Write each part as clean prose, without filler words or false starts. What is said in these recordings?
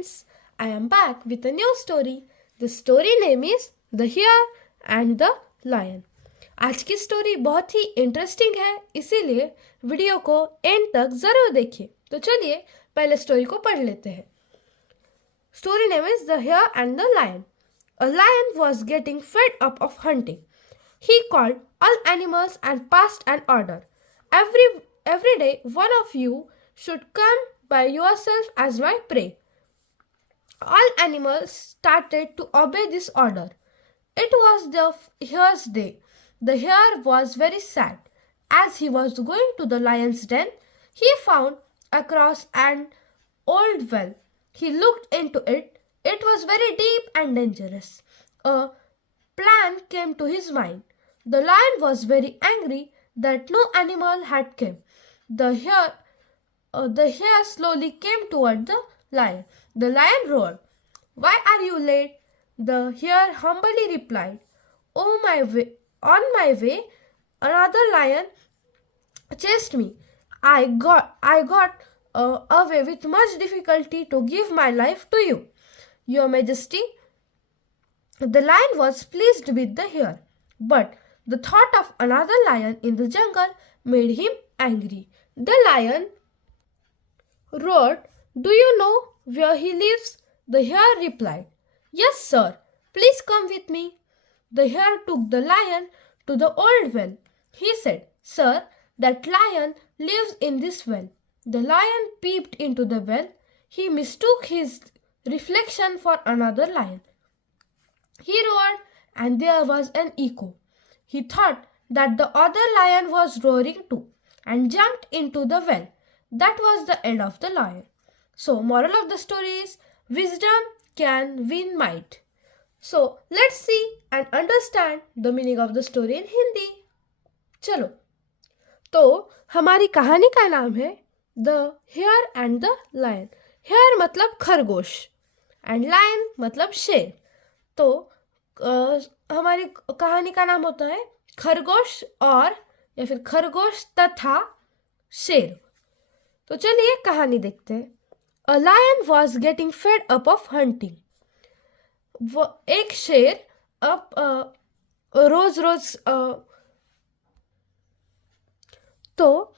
friends, I am back with a new story. The story name is The Hare and the Lion. आज की story बहुत ही interesting है, इसीलिए video को and तक जरूर देखिए। तो चलिए पहले स्टोरी को पढ़ लेते हैं। Story name is The Hare and the Lion. A lion was getting fed up of hunting. He called all animals and passed an order. Every day, one of you should come by yourself as my prey. All animals started to obey this order. It was the hare's day. The hare was very sad. As he was going to the lion's den, he found across an old well. He looked into it. It was very deep and dangerous. A plan came to his mind. The lion was very angry that no animal had come. The hare slowly came toward the lion. The lion roared. "Why are you late?" The hare humbly replied. On my way, another lion chased me. I got away with much difficulty to give my life to you, Your Majesty. The lion was pleased with the hare, but the thought of another lion in the jungle made him angry. The lion roared, "Do you know where he lives?" The hare replied, "Yes, sir. Please come with me." The hare took the lion to the old well. He said, "Sir, that lion lives in this well." The lion peeped into the well. He mistook his reflection for another lion. He roared, and there was an echo. He thought that the other lion was roaring too, and jumped into the well. That was the end of the lion. So, moral of the story is, wisdom can win might. So, let's see and understand the meaning of the story in Hindi. चलो, तो हमारी कहानी का नाम है The Hare and the Lion. Hare मतलब खरगोश and lion मतलब शेर. तो हमारी कहानी का नाम होता है खरगोश और या फिर खरगोश तथा शेर. तो चलिए कहानी देखते हैं. A lion was getting fed up of hunting. एक शेर अब रोज रोज तो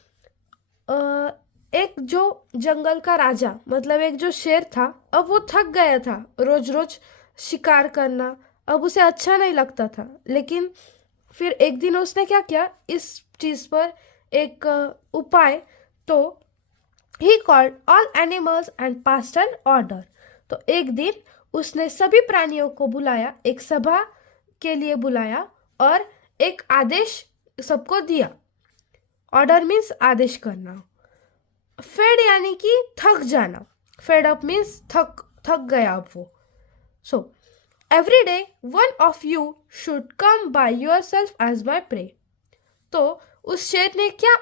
एक जो जंगल का राजा मतलब एक जो शेर था, अब वो थक गया था रोज रोज शिकार करना. अब उसे अच्छा नहीं लगता था. लेकिन फिर एक दिन उसने क्या किया, इस चीज़ पर एक उपाय. तो he called all animals and passed an order. तो एक दिन उसने सभी प्राणियों को बुलाया, एक सभा के लिए बुलाया और एक आदेश सबको दिया. ऑर्डर मीन्स आदेश करना. फेड यानी कि थक जाना. फेड अप मीन्स थक गया अब वो. So every day one of you should come by yourself as my prey. तो उस शेर ने क्या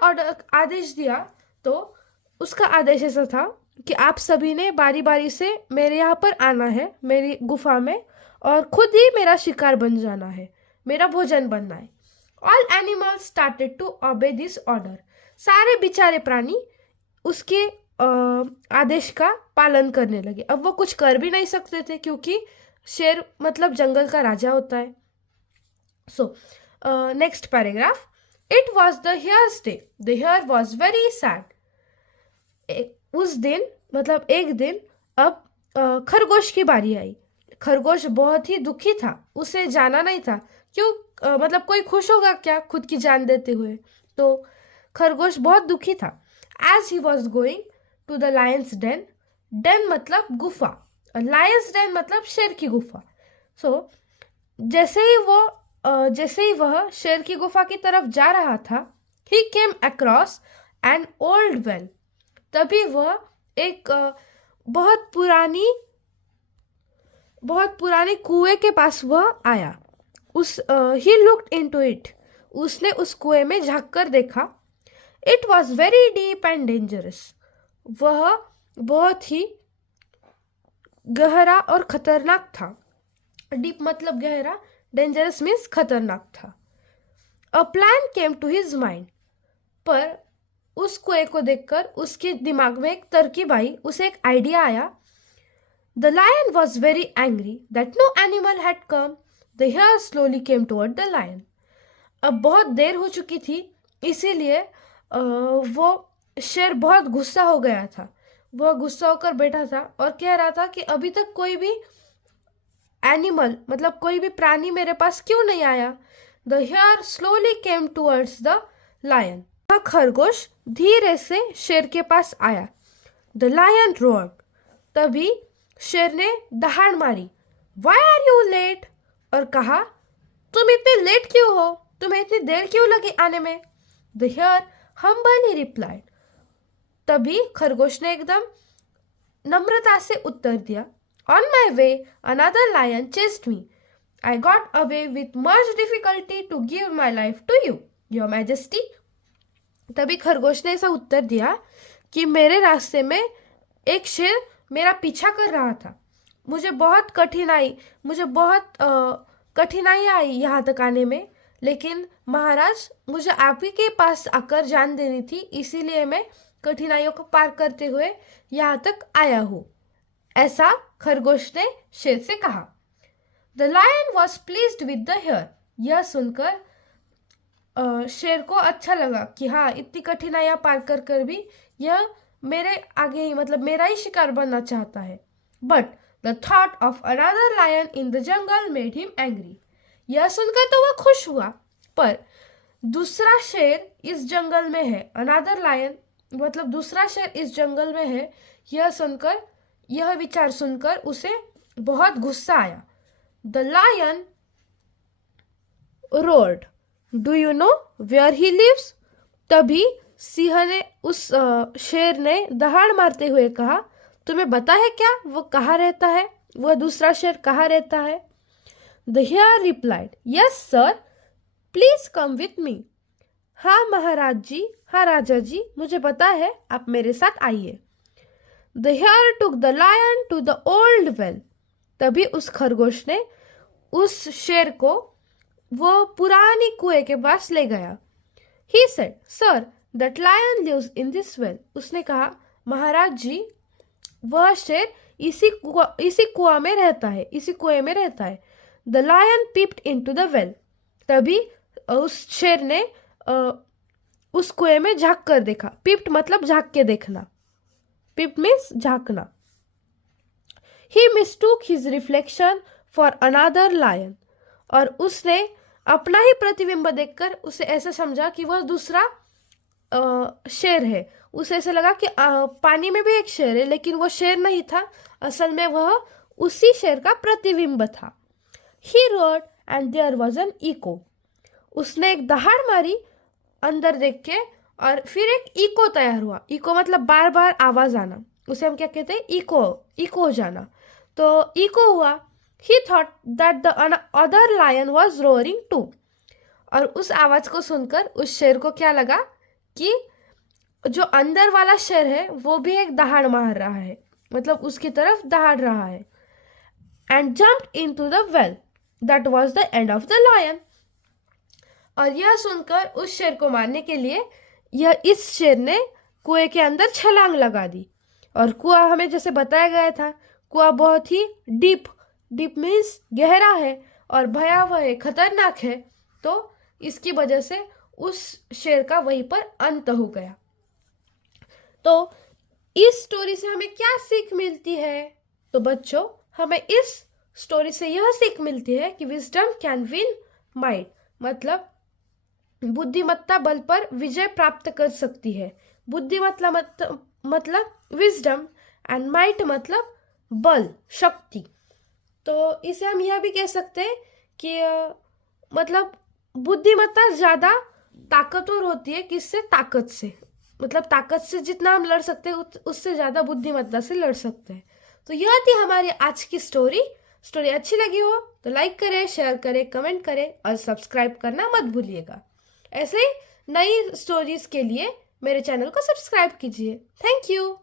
आदेश दिया, तो उसका आदेश ऐसा था कि आप सभी ने बारी बारी से मेरे यहाँ पर आना है, मेरी गुफा में, और खुद ही मेरा शिकार बन जाना है, मेरा भोजन बनना है. All animals started to obey this order. सारे बेचारे प्राणी उसके आदेश का पालन करने लगे. अब वो कुछ कर भी नहीं सकते थे क्योंकि शेर मतलब जंगल का राजा होता है. So next paragraph. It was the hare's day. The hare was very sad. उस दिन मतलब एक दिन अब खरगोश की बारी आई. खरगोश बहुत ही दुखी था. उसे जाना नहीं था. क्यों मतलब कोई खुश होगा क्या खुद की जान देते हुए. तो खरगोश बहुत दुखी था. As he was going to the lion's den. Den मतलब गुफा. लायंस डेन मतलब शेर की गुफा. सो जैसे ही वह शेर की गुफा की तरफ जा रहा था, he came across an old well. तभी वह एक बहुत पुरानी कुएं के पास वह आया. He looked into it. उसने उस कुएं में झांक कर देखा. It was very deep and dangerous. वह बहुत ही गहरा और खतरनाक था. डीप मतलब गहरा, डेंजरस मीन्स खतरनाक था. A plan came to his mind. पर उस कुएं को देखकर उसके दिमाग में एक तरकीब आई. उसे एक आइडिया आया. The lion was very angry that no animal had come. The hare slowly came toward the lion. अब बहुत देर हो चुकी थी, इसीलिए वो शेर बहुत गुस्सा हो गया था। वह गुस्सा होकर बैठा था और कह रहा था कि अभी तक कोई भी एनिमल मतलब कोई भी प्राणी मेरे पास क्यों नहीं आया। The hare slowly came towards the lion. वह खरगोश धीरे से शेर के पास आया। The lion roared. तभी शेर ने दहाड़ मारी। Why are you late? और कहा, तुम इतने लेट क्यों हो? तुम्हें इतनी देर क्यों लगी आने में? The hare humbly replied. तभी खरगोश ने एकदम नम्रता से उत्तर दिया, on my way another lion chased me. I got away with much difficulty to give my life to you, your majesty. तभी खरगोश ने ऐसा उत्तर दिया कि मेरे रास्ते में एक शेर मेरा पीछा कर रहा था। मुझे बहुत कठिनाई आई यहाँ तक आने में, लेकिन महाराज मुझे आप ही के पास आकर जान देनी थी, इसीलिए मैं कठिनाइयों को पार करते हुए यहाँ तक आया हूँ। ऐसा खरगोश ने शेर से कहा। The lion was pleased with the hare. यह सुनकर शेर को अच्छा लगा कि हाँ, इतनी कठिनाइयाँ पार कर कर भी यह मेरे आगे ही मतलब मेरा ही शिकार बनना चाहता है। But the thought of another lion in the jungle made him angry. यह सुनकर तो वह खुश हुआ, पर दूसरा शेर इस जंगल में है, अनदर लायन मतलब दूसरा शेर इस जंगल में है, यह विचार सुनकर उसे बहुत गुस्सा आया। The lion roared, do you know where he lives? तभी सिंह ने उस शेर ने दहाड़ मारते हुए कहा, तुम्हें पता है क्या वो कहाँ रहता है? वह दूसरा शेर कहाँ रहता है? The hare replied, yes sir, please come with me. हाँ महाराज जी, हाँ राजा जी, मुझे पता है, आप मेरे साथ आइए। The hare took the lion to the old well. तभी उस खरगोश ने उस शेर को वो पुरानी कुएं के पास ले गया। He said, sir, that lion lives in this well. उसने कहा, महाराज जी, वह शेर इसी कुआं में रहता है, इसी कुएं में रहता है। The lion peeped into the well. तभी उस शेर ने उस कुएं में झांक कर देखा। पीप्ड मतलब झांक के देखना, पीप्ड मीन्स झांकना। He mistook his reflection for another lion. और उसने अपना ही प्रतिबिंब देखकर उसे ऐसा समझा कि वह दूसरा शेर है। उसे ऐसा लगा कि पानी में भी एक शेर है, लेकिन वो शेर नहीं था, असल में वह उसी शेर का प्रतिबिंब था। He roared and there was an echo. उसने एक दहाड़ मारी अंदर देख के, और फिर एक इको तैयार हुआ। इको मतलब बार बार आवाज आना, उसे हम क्या कहते हैं? इको हो जाना। तो इको हुआ। He thought that the other lion was roaring too. और उस आवाज को सुनकर उस शेर को क्या लगा कि जो अंदर वाला शेर है वो भी एक दहाड़ मार रहा है, मतलब उसकी तरफ दहाड़ रहा है। And jumped into the well that was the end of the lion. और यह सुनकर उस शेर को मारने के लिए इस शेर ने कुएं के अंदर छलांग लगा दी। और कुआं हमें जैसे बताया गया था, कुआं बहुत ही डीप मीन्स गहरा है और भयावह है, खतरनाक है। तो इसकी वजह से उस शेर का वहीं पर अंत हो गया। तो इस स्टोरी से हमें क्या सीख मिलती है? तो बच्चों, हमें इस स्टोरी से यह सीख मिलती है कि विजडम कैन विन माइट, मतलब बुद्धिमत्ता बल पर विजय प्राप्त कर सकती है। बुद्धिमत्ता मतलब विजडम एंड माइट मतलब बल, शक्ति। तो इसे हम यह भी कह सकते हैं कि मतलब बुद्धिमत्ता ज़्यादा ताकतवर होती है किससे? ताकत से। मतलब ताकत से जितना हम लड़ सकते हैं उससे ज़्यादा बुद्धिमत्ता से लड़ सकते हैं। तो यह थी हमारी आज की स्टोरी। अच्छी लगी हो तो लाइक करें, शेयर करें, कमेंट करें और सब्सक्राइब करना मत भूलिएगा। ऐसे ही नई स्टोरीज के लिए मेरे चैनल को सब्सक्राइब कीजिए। Thank you.